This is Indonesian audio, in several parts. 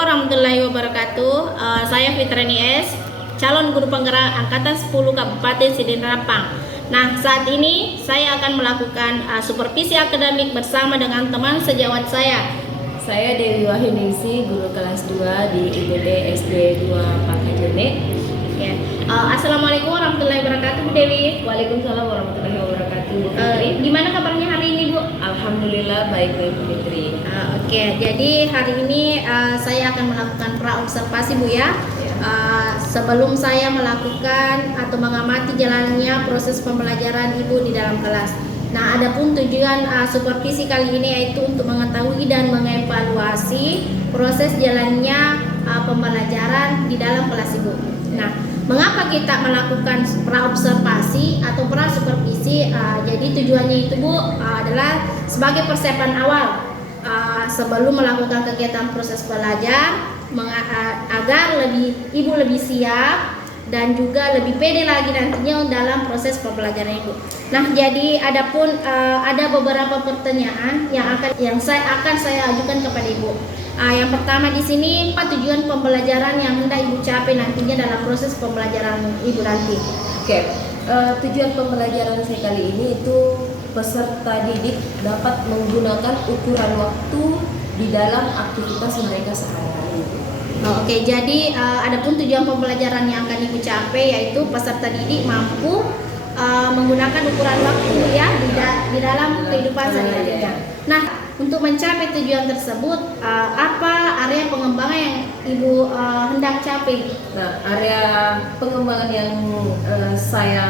warahmatullahi wabarakatuh. Saya Fitrani S, calon guru penggerak angkatan 10 Kabupaten Sidin-Rapang. Nah, saat ini saya akan melakukan supervisi akademik bersama dengan teman sejawat saya. Saya Dewi Wahyuningsi, guru kelas 2 di IPB SD 2 Pakajene. Ya. Assalamualaikum warahmatullahi wabarakatuh, Bu Dewi. Waalaikumsalam warahmatullahi wabarakatuh, Bu Fitri. Gimana kabarnya hari ini, Bu? Alhamdulillah baik-baik, Bu Fitri. Oke, jadi hari ini saya akan melakukan pra-observasi, Bu ya. Sebelum saya melakukan atau mengamati jalannya proses pembelajaran Ibu di dalam kelas. Nah, adapun tujuan supervisi kali ini yaitu untuk mengetahui dan mengevaluasi proses jalannya pembelajaran di dalam kelas Ibu. Nah, mengapa kita melakukan pra-observasi atau pra-supervisi? Jadi tujuannya itu, Bu, adalah sebagai persiapan awal sebelum melakukan kegiatan proses belajar, agar Ibu lebih siap dan juga lebih pede lagi nantinya dalam proses pembelajaran Ibu. Nah, jadi ada beberapa pertanyaan yang akan saya ajukan kepada Ibu. Yang pertama di sini, apa tujuan pembelajaran yang hendak Ibu capai nantinya dalam proses pembelajaran Ibu nanti? Oke, tujuan pembelajaran saya kali ini itu peserta didik dapat menggunakan ukuran waktu di dalam aktivitas mereka sehari-hari. Oke, jadi adapun tujuan pembelajaran yang akan Ibu capai yaitu peserta didik mampu menggunakan ukuran waktu ya di dalam kehidupan sehari-hari. Nah, untuk mencapai tujuan tersebut, apa area pengembangan yang Ibu hendak capai? Nah, area pengembangan yang saya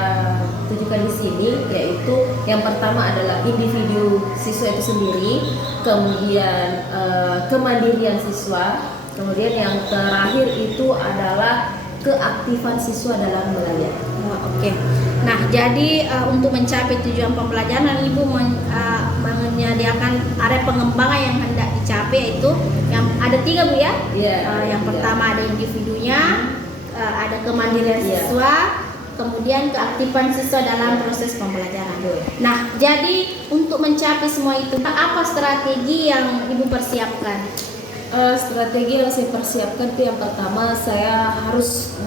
tujukan di sini yaitu yang pertama adalah individu siswa itu sendiri, kemudian kemandirian siswa, kemudian yang terakhir itu adalah keaktifan siswa dalam belajar. Oke. Nah, jadi untuk mencapai tujuan pembelajaran, Ibu menyediakan area pengembangan yang hendak dicapai yaitu yang ada 3, Bu ya. Yang pertama ada individunya, ada kemandirian siswa, kemudian keaktifan siswa dalam proses pembelajaran. Nah, jadi untuk mencapai semua itu, apa strategi yang Ibu persiapkan? Strategi yang saya persiapkan itu yang pertama saya harus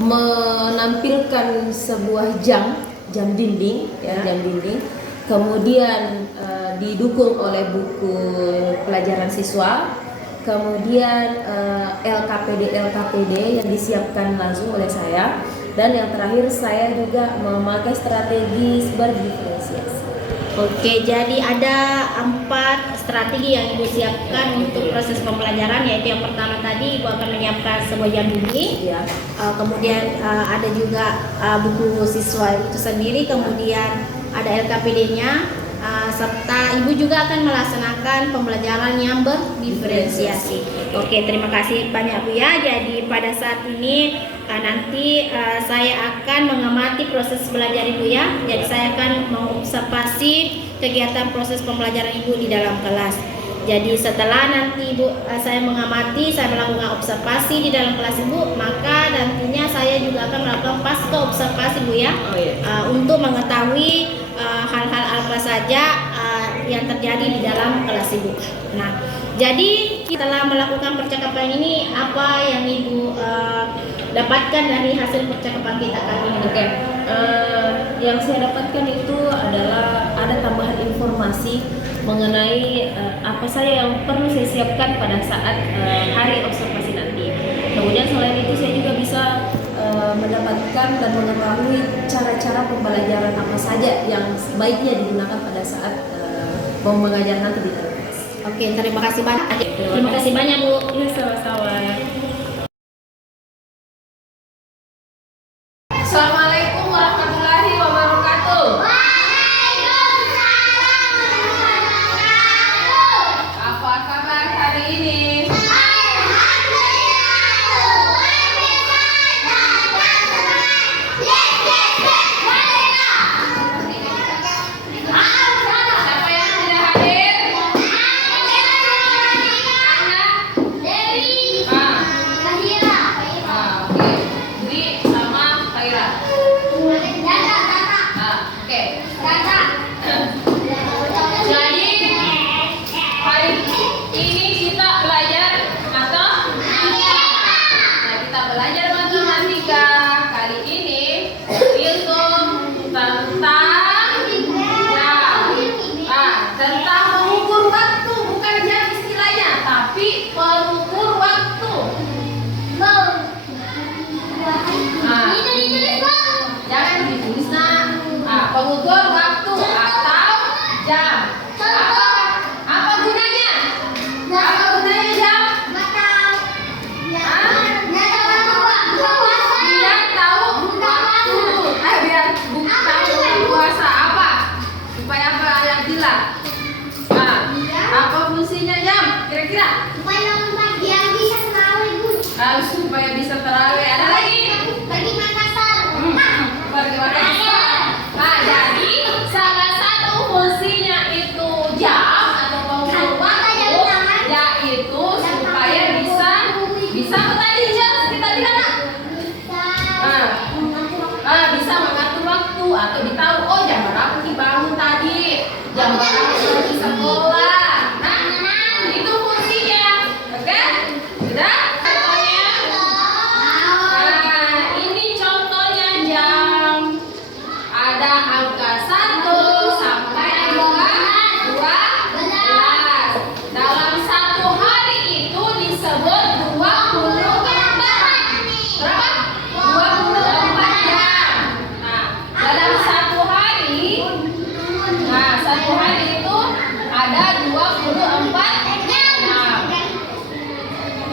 menampilkan sebuah jam dinding, jam dinding. Kemudian didukung oleh buku pelajaran siswa, kemudian LKPD yang disiapkan langsung oleh saya, dan yang terakhir saya juga memakai strategi berdiferensiasi. Oke, jadi ada 4 strategi yang Ibu siapkan untuk proses pembelajaran, yaitu yang pertama tadi Ibu akan menyiapkan sebuah jam dinding, kemudian ada juga buku siswa itu sendiri, kemudian ada LKPD-nya, serta Ibu juga akan melaksanakan pembelajaran yang berdiferensiasi. Oke, terima kasih banyak, Bu ya. Jadi pada saat ini nanti saya akan mengamati proses belajar Ibu ya. Jadi saya akan mengobservasi kegiatan proses pembelajaran Ibu di dalam kelas. Jadi setelah nanti saya mengamati, saya melakukan observasi di dalam kelas Ibu, maka nantinya saya juga akan melakukan pasca observasi, Bu ya. Untuk mengetahui hal-hal apa saja yang terjadi di dalam kelas Ibu. Nah, jadi setelah melakukan percakapan ini, apa yang Ibu dapatkan dari hasil percakapan kita kali ini? Oke, yang saya dapatkan itu adalah ada tambahan informasi mengenai apa saja yang perlu saya siapkan pada saat hari observasi nanti. Kemudian selain itu saya juga bisa mendapatkan dan mengetahui cara-cara pembelajaran apa saja yang sebaiknya digunakan pada saat mengajar nanti di kelas. Oke, terima kasih banyak. Terima kasih banyak, Bu. Ya, sama-sama. Assalamualaikum warahmatullahi wabarakatuh. Waalaikumsalam warahmatullahi wabarakatuh. Apa kabar hari ini? Siapa yang tidak hadir? Anak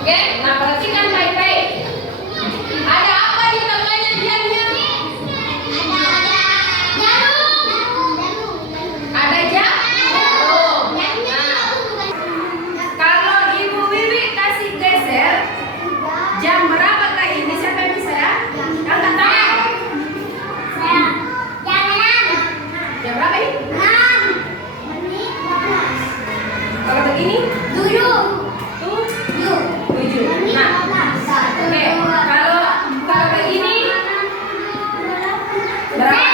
Oke, nah perhatikan baik-baik. Ada apa di tengahnya jamnya? Ada jam? Jarum. Nah, kalau Ibu Wiwi kasih geser, jam berapakah ini? Siapa yang bisa ya? Angkat tangan. Jam berapa ini? Kalau begini? 7. Nah, oke. Kalau begini berapa?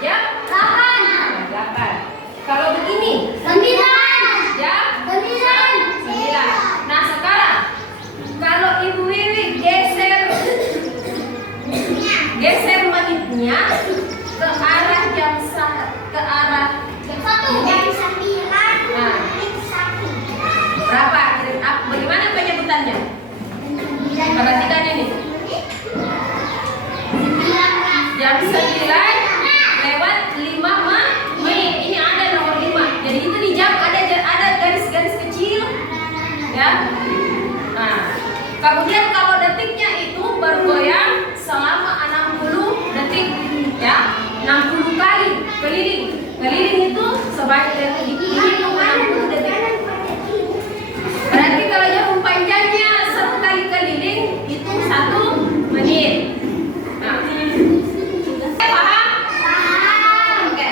Jam? 8. Kalau begini? Jam? 9. Nah, sekarang kalau Ibu Wiwi geser menitnya ke arah ke arah berapa? Bagaimana penyebutannya? Perhatikan ini. Jam 9 lewat 5 menit. Ini ada nomor 5. Jadi itu di jam ada garis-garis kecil, ya. Nah, kemudian kalau detiknya itu bergoyang selama 60 detik, ya. 60 kali keliling. Keliling itu sebanyak dihitung 60 detik. Berarti kalau jarum panjangnya 1 kali keliling itu 1 menit. Nah, paham? Oke.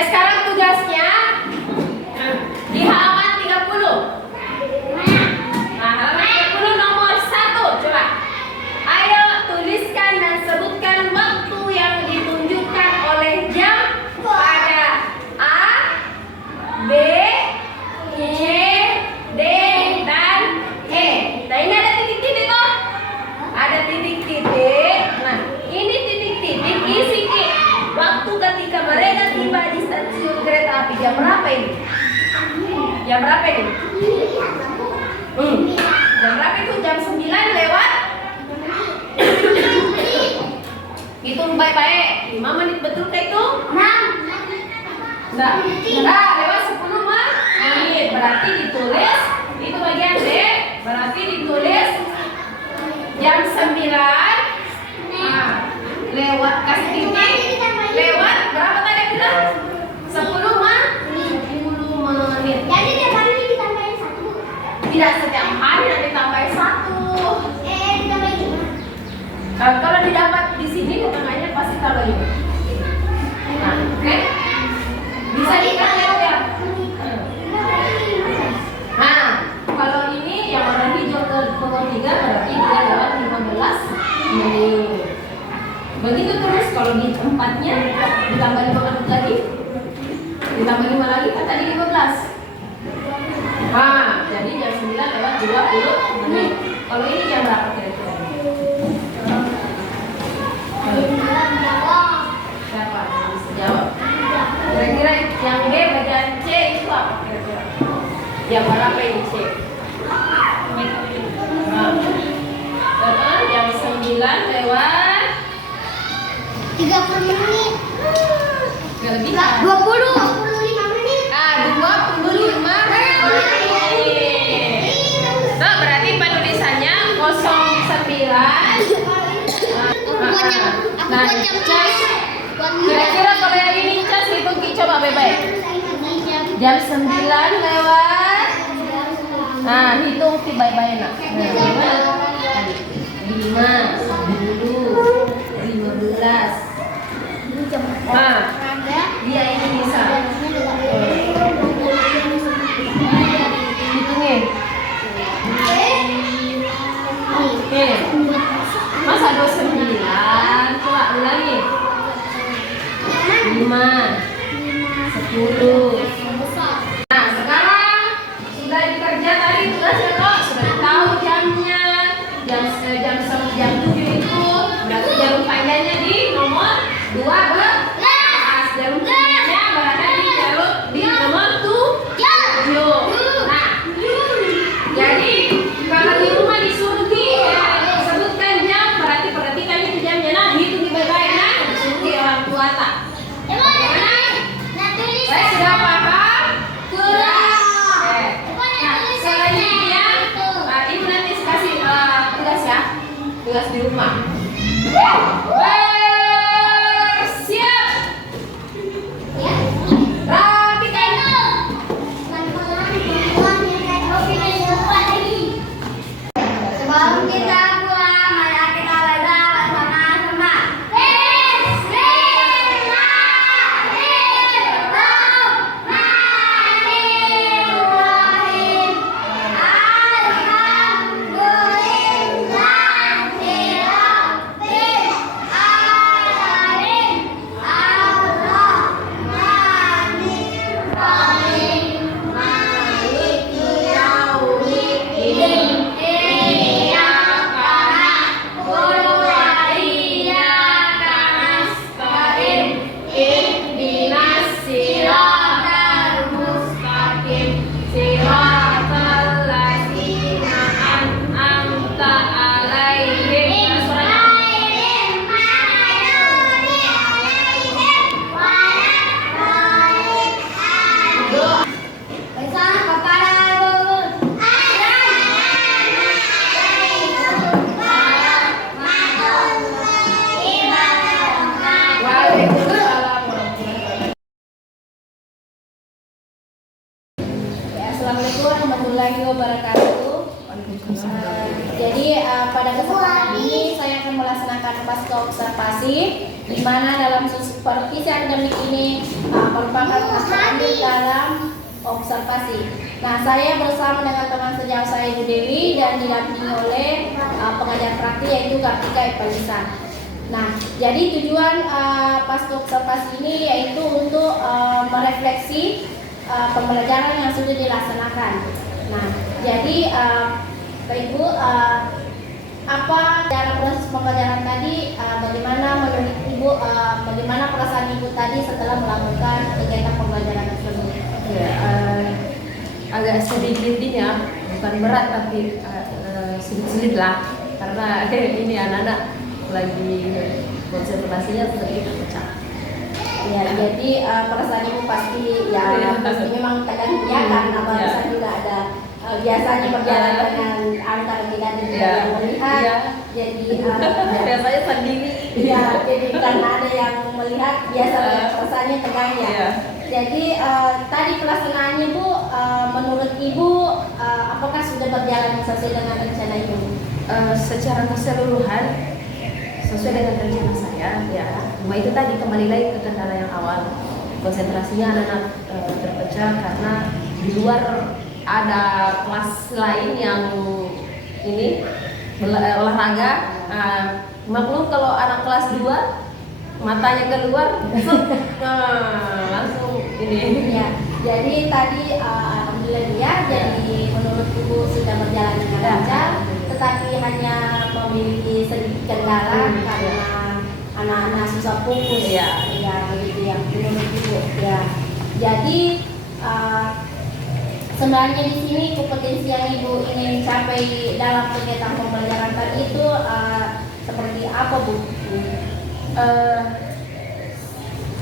Sekarang tugasnya di halaman 30. Nah, halaman 30 nomor 1. Coba. Ayo tuliskan dan sebutkan waktu yang ditunjukkan oleh jam pada A, B, C, D, dan E. Nah, ini ada titik-titik toh? Ada titik-titik. Nah, ini titik-titik isi waktu ketika mereka tiba di stasiun kereta api. Jam berapa ini? Jam berapa ini? Jam berapa itu? Jam 9 lewat? Hitung baik-baik. 5 menit betul kayak itu? Nah, lewat 10 menit. Berarti ditulis itu bagian D. Berarti ditulis jam 9. Nah, lewat kasih titik. Lewat berapa tadi kita? 10 menit. Tidak setiap hari nanti tambahin 1. Kalau didapat di sini keterangannya pasti taruh ini. Nah, oke. Bisa dikalian ya. Nah, kalau ini yang warna hijau ke nomor 3 berarti dia lewat 15 menit. Begitu terus kalau di 4-nya ditambah 5 menit lagi. Ditambah 5 lagi kan tadi 15. Nah, jadi jam 9 lewat 20 menit. Kalau ini jam berapa kira-kira? Siapa yang bisa jawab? Kira-kira yang B bagian C itu apa kira-kira? Yang berapa ini C? Jam 9 lewat 30 menit. nggak lebih 25 menit. 25 menit. Nah, berarti penulisannya 09. Nah, kira-kira kalau yang ini Cas hitung coba baik-baik. Jam 9 lewat. Nah, hitung baik-baik nak. Nah, gimana? 5, 10, 15. Nah, dia ini bisa. Hitungin. Oke. Masa 29? Coba ulangi. 5, 10. Nah, sekarang sudah dikerja tadi tugasnya kok, sudah tahu jamnya. Jam 7 itu berarti jarum panjangnya di nomor 12. Jarum panjangnya berada di nomor 7. Nah, jadi kalau di rumah disuruh sebutkan jam, berarti perhatikan itu jamnya. Nah, hitung baik-baik nah, disuruh orang tua tak. Baik, sudah paham? Sudah. Nah, selanjutnya tugas di rumah. Bersiap. Rapikan. Sebelum kita pulang, mari kita berdoa sama-sama. Bismillahirrahmanirrahim. Alhamdulillahirabbil alamin. Ar-Rahmanir Rahim. Maliki yaumiddin. Iyyaka na'budu wa iyyaka nasta'in. Ihdinas siratal mustaqim. Siratal ladzina an'amta 'alaihim. Bersama kepada Waalaikumsalam warahmatullahi Assalamualaikum warahmatullahi wabarakatuh. Jadi pada kesempatan ini saya akan melaksanakan pasca observasi, di mana dalam supervisi akademik ini merupakan ambil dalam observasi. Nah, saya bersama dengan teman sejawat saya Ibu Dewi dan didampingi oleh pengajar praktik yaitu Kartika Epalisa. Nah, jadi tujuan pasca observasi ini yaitu untuk merefleksi pembelajaran yang sudah dilaksanakan. Nah, jadi Bapak Ibu, apa dalam proses pembelajaran tadi, bagaimana menurut Ibu, bagaimana perasaan Ibu tadi setelah melakukan kegiatan pembelajaran tersebut? Ya, agak sedikit ini ya, bukan berat tapi sulit lah, karena ini anak-anak lagi konsentrasinya sedikit terpecah. Ya, jadi perasaan Ibu pasti pasti memang kadang ya karena barusan juga ada biasanya berjalan dengan antara tidak ada yang melihat, jadi biasanya sendiri. ya, jadi karena ada yang melihat biasanya perasaannya tegang ya. Jadi tadi pelaksanaannya Bu, menurut Ibu apakah sudah berjalan sesuai dengan rencana Ibu? Secara keseluruhan sesuai dengan rencana saya, ya. Cuma itu tadi kembali lagi ke kendala yang awal, konsentrasinya anak-anak terpecah karena di luar ada kelas lain yang ini olahraga. Maklum kalau anak kelas 2 matanya keluar, langsung ini. Ya, jadi tadi alhamdulillah ya, jadi menurut Ibu sudah berjalan dengan lancar, tetapi hanya memiliki sedikit kendala karena anak-anak susah fokus. Ya, begitu ya menurut Ibu. Ya, jadi sebenarnya di sini kompetensi yang Ibu ingin capai dalam kegiatan pembelajaran tadi itu seperti apa Bu?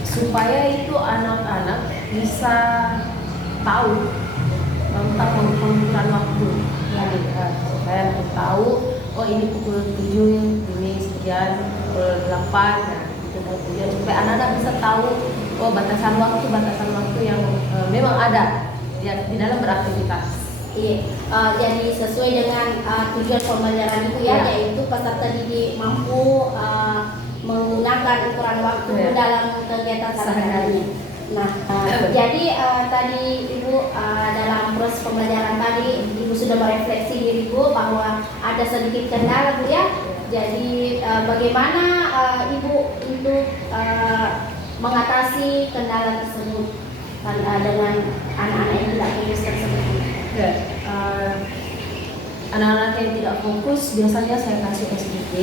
Supaya itu anak-anak bisa tahu tentang pengaturan waktu. Jadi supaya anak tahu, oh ini pukul 7, ini sekian, pukul 8, nah itu tujuan supaya anak-anak bisa tahu, oh batasan waktu yang memang ada di dalam beraktivitas. Iya, jadi sesuai dengan tujuan pembelajaran itu ya, yaitu peserta didik mampu menggunakan ukuran waktu dalam kegiatan sehari-harinya. Nah, jadi tadi Ibu dalam proses pembelajaran tadi Ibu sudah merefleksi diri Ibu bahwa ada sedikit kendala Bu ya. Jadi bagaimana Ibu untuk mengatasi kendala tersebut dengan anak-anak yang tidak fokus tersebut? Anak-anak yang tidak fokus biasanya saya kasih SDG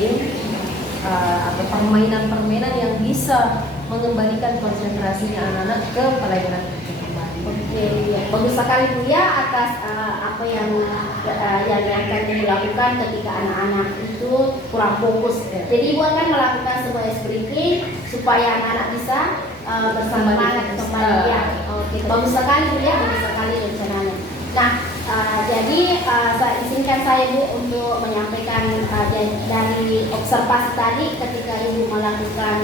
atau permainan-permainan yang bisa mengembalikan konsentrasinya anak-anak ke pelajaran kembali. Oke, ya. Bagus sekali Bu ya atas apa yang akan dilakukan ketika anak-anak itu kurang fokus. Jadi Ibu akan melakukan sebuah briefing supaya anak-anak bisa bersemangat kembali ya. Oke, bagus sekali Bu ya, bagus sekali rencananya. Nah, Saya izinkan saya Bu untuk menyampaikan dari observasi tadi ketika Ibu melakukan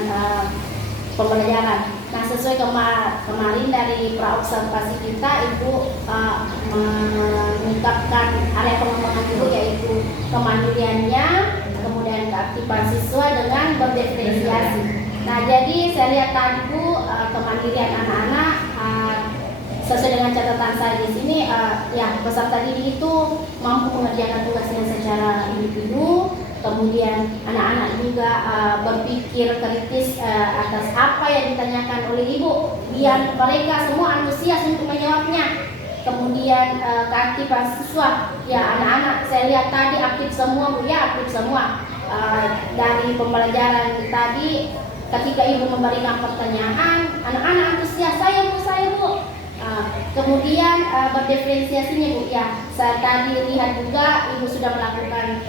pembelajaran. Nah, sesuai kemarin dari praobservasi kita, Ibu mengungkapkan area pengembangan Ibu yaitu kemandiriannya, kemudian keaktifan siswa dengan berdiferensiasi. Nah, jadi saya lihat tadi Bu, kemandirian anak-anak sesuai dengan catatan saya di sini, ya peserta didik itu mampu mengerjakan tugasnya secara individu, kemudian anak-anak juga berpikir kritis atas apa yang ditanyakan oleh ibu, biar mereka semua antusias untuk menjawabnya. Kemudian keaktifan siswa, ya anak-anak saya lihat tadi aktif semua Bu ya, aktif semua. Dari pembelajaran tadi, ketika ibu memberikan pertanyaan, anak-anak antusias, saya Bu. Kemudian berdiferensiasinya Bu ya, saya tadi lihat juga ibu sudah melakukan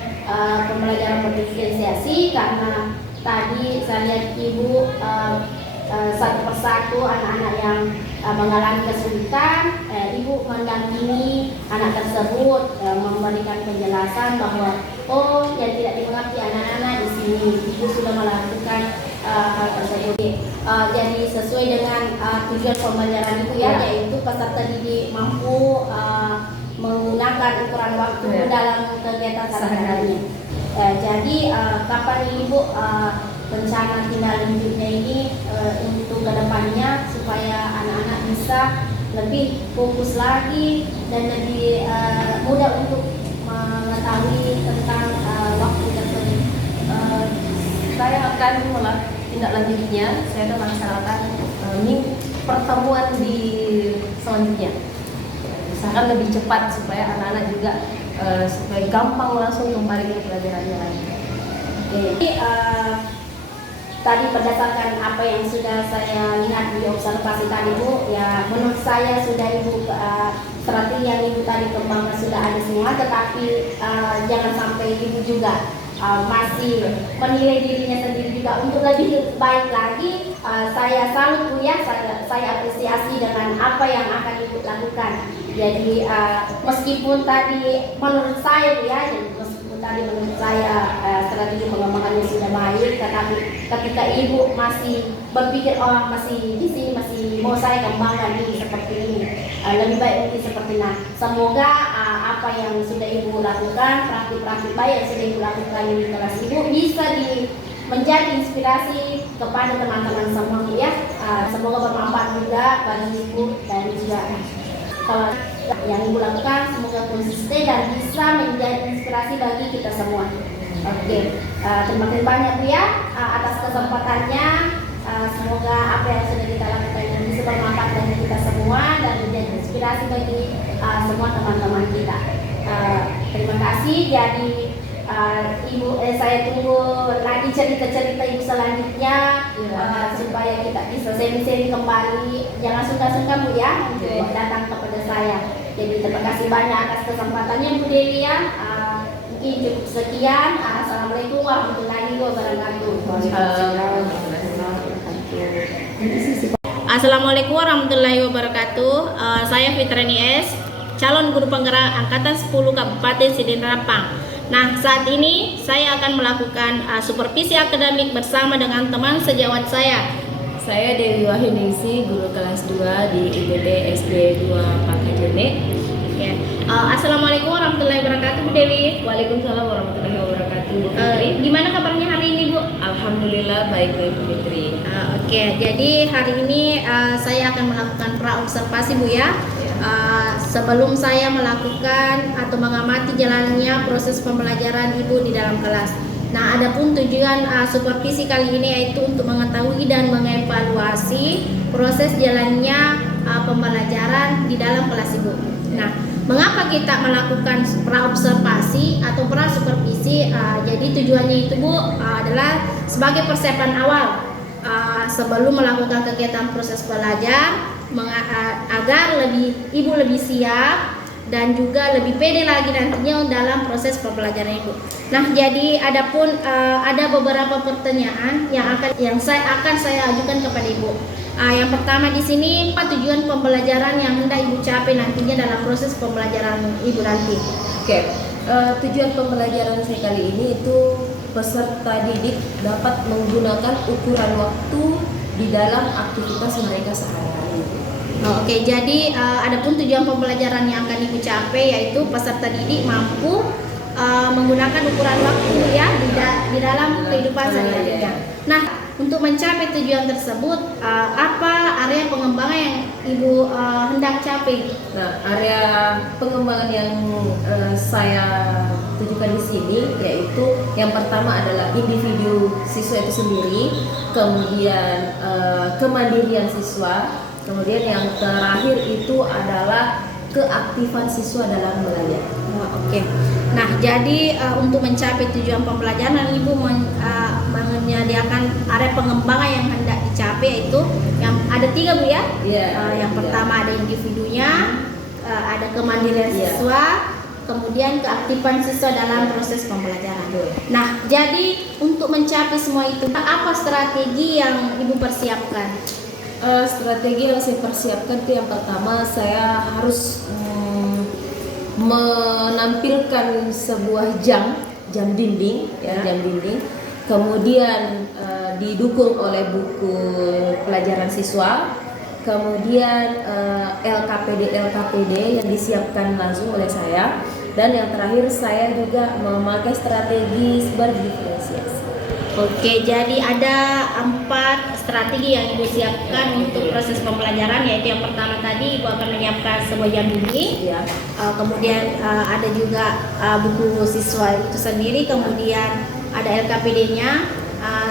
pembelajaran berdiferensiasi, karena tadi saya lihat ibu satu persatu anak-anak yang mengalami kesulitan, ibu mendampingi anak tersebut, memberikan penjelasan bahwa oh yang tidak dimengerti anak-anak di sini, ibu sudah melakukan hal tersebut. Jadi sesuai dengan tujuan pembelajaran itu ya, yaitu peserta didik mampu menggunakan ukuran waktu dalam kegiatan sehari-harinya. Jadi kapan ibu rencana tindak lanjutnya ini untuk kedepannya supaya anak-anak bisa lebih fokus lagi dan lebih mudah untuk mengetahui tentang waktu tersebut. Saya akan tindak lanjutnya, saya akan melaksanakan pertemuan di selanjutnya. Misalkan lebih cepat supaya anak-anak juga supaya gampang langsung kembali ke pelajarannya lagi. Jadi tadi berdasarkan apa yang sudah saya lihat di observasi tadi Bu, ya menurut saya sudah ibu strategi yang ibu tadi kembangkan sudah ada semua, tetapi jangan sampai ibu juga masih menilai dirinya sendiri juga untuk lebih baik lagi. Saya salut Bu ya, saya apresiasi dengan apa yang akan ibu lakukan. Jadi meskipun tadi menurut saya Bu ya, tadi menurut saya strategi pengembangannya sudah baik, tetapi ketika ibu masih berpikir masih di sini masih mau saya kembangkan ini seperti ini, lebih baik mungkin seperti nah. Semoga apa yang sudah ibu lakukan, praktik-praktik baik yang sudah ibu lakukan di kelas ibu bisa menjadi inspirasi kepada teman-teman semua ya. Semoga bermanfaat juga bagi ibu dan juga kalau yang ibu lakukan semoga konsisten dan bisa menjadi inspirasi bagi kita semua. Oke, terima kasih banyak Bu ya atas kesempatannya. Semoga apa yang sudah kita lakukan ini bisa bermanfaat bagi kita semua dan menjadi inspirasi bagi semua teman-teman kita. Terima kasih. Jadi saya tunggu lagi cerita-cerita ibu selanjutnya supaya kita bisa sharing-sharing kembali. Jangan sungkan-sungkan Bu ya untuk datang kepada saya. Jadi terima kasih banyak atas kesempatannya Bu Dewi ya. Mungkin cukup sekian. Assalamualaikum warahmatullahi wabarakatuh. Assalamualaikum warahmatullahi wabarakatuh. Saya Fitrani S, calon guru penggerak angkatan 10 Kabupaten Sidin Rapang. Nah, saat ini saya akan melakukan supervisi akademik bersama dengan teman sejawat saya. Saya Dewi Wahyuningsi, guru kelas 2 di IPT SD 2 Pakajene. Ya. Assalamualaikum warahmatullahi wabarakatuh Bu Dewi. Waalaikumsalam warahmatullahi wabarakatuh Bu Fitri. Gimana kabarnya hari ini Bu? Alhamdulillah baik-baik Bu Fitri. Oke, jadi hari ini saya akan melakukan praobservasi Bu ya. Sebelum saya melakukan atau mengamati jalannya proses pembelajaran Ibu di dalam kelas. Nah, adapun tujuan supervisi kali ini yaitu untuk mengetahui dan mengevaluasi proses jalannya pembelajaran di dalam kelas Ibu. Nah, mengapa kita melakukan praobservasi atau prasupervisi? Jadi tujuannya itu Bu adalah sebagai persiapan awal sebelum melakukan kegiatan proses belajar, agar ibu lebih siap dan juga lebih pede lagi nantinya dalam proses pembelajaran Ibu. Nah, jadi ada beberapa pertanyaan yang saya ajukan kepada Ibu. Yang pertama di sini, apa tujuan pembelajaran yang hendak Ibu capai nantinya dalam proses pembelajaran Ibu nanti? Oke, tujuan pembelajaran saya kali ini itu peserta didik dapat menggunakan ukuran waktu di dalam aktivitas mereka sehari-hari. Oke, jadi adapun tujuan pembelajaran yang akan Ibu capai yaitu peserta didik mampu menggunakan ukuran waktu ya di dalam kehidupan sehari-harinya. Nah, untuk mencapai tujuan tersebut, apa area pengembangan yang Ibu hendak capai? Nah, area pengembangan yang saya tujukan di sini yaitu yang pertama adalah individu siswa itu sendiri, kemudian kemandirian siswa, kemudian yang terakhir itu adalah keaktifan siswa dalam belajar. Oke. Nah, jadi untuk mencapai tujuan pembelajaran, Ibu menyediakan area pengembangan yang hendak dicapai yaitu yang ada 3 Bu ya. Yang pertama ada individunya, ada kemandirian siswa, kemudian keaktifan siswa dalam proses pembelajaran. Nah, jadi untuk mencapai semua itu, apa strategi yang Ibu persiapkan? Strategi yang saya persiapkan itu yang pertama saya harus menampilkan sebuah jam dinding ya, jam dinding, kemudian didukung oleh buku pelajaran siswa, kemudian LKPD yang disiapkan langsung oleh saya, dan yang terakhir saya juga memakai strategi berdiferensiasi. Oke, jadi ada 4 strategi yang Ibu siapkan untuk proses pembelajaran, yaitu yang pertama tadi Ibu akan menyiapkan sebuah jam dinding, kemudian ada juga buku siswa itu sendiri, kemudian ada LKPD-nya,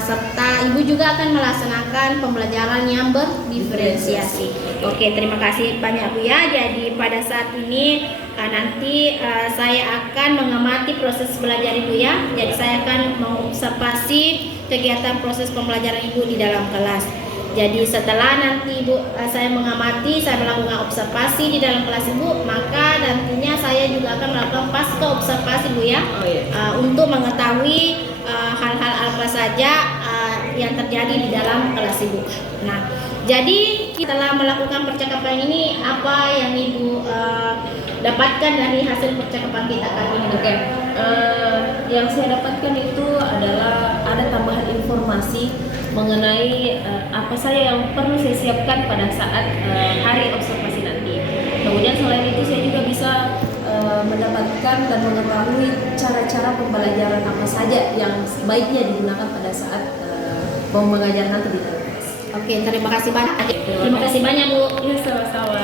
serta Ibu juga akan melaksanakan pembelajaran yang berdiferensiasi. Oke, terima kasih banyak Bu ya. Jadi pada saat ini nanti saya akan mengamati proses belajar Ibu ya. Jadi saya akan mengobservasi kegiatan proses pembelajaran Ibu di dalam kelas. Jadi setelah nanti saya mengamati, saya melakukan observasi di dalam kelas Ibu, maka nantinya saya juga akan melakukan pasca observasi Bu ya, untuk mengetahui hal-hal apa saja yang terjadi di dalam kelas Ibu. Nah, jadi setelah melakukan percakapan ini, apa yang Ibu dapatkan dari hasil percakapan kita kali ini? Oke, yang saya dapatkan itu adalah ada tambahan informasi mengenai apa saja yang perlu saya siapkan pada saat hari observasi nanti. Kemudian selain itu saya juga bisa mendapatkan dan mengetahui cara-cara pembelajaran apa saja yang sebaiknya digunakan pada saat mengajar nanti di kelas. Oke, terima kasih banyak. Terima kasih banyak Bu. Ya, sama-sama.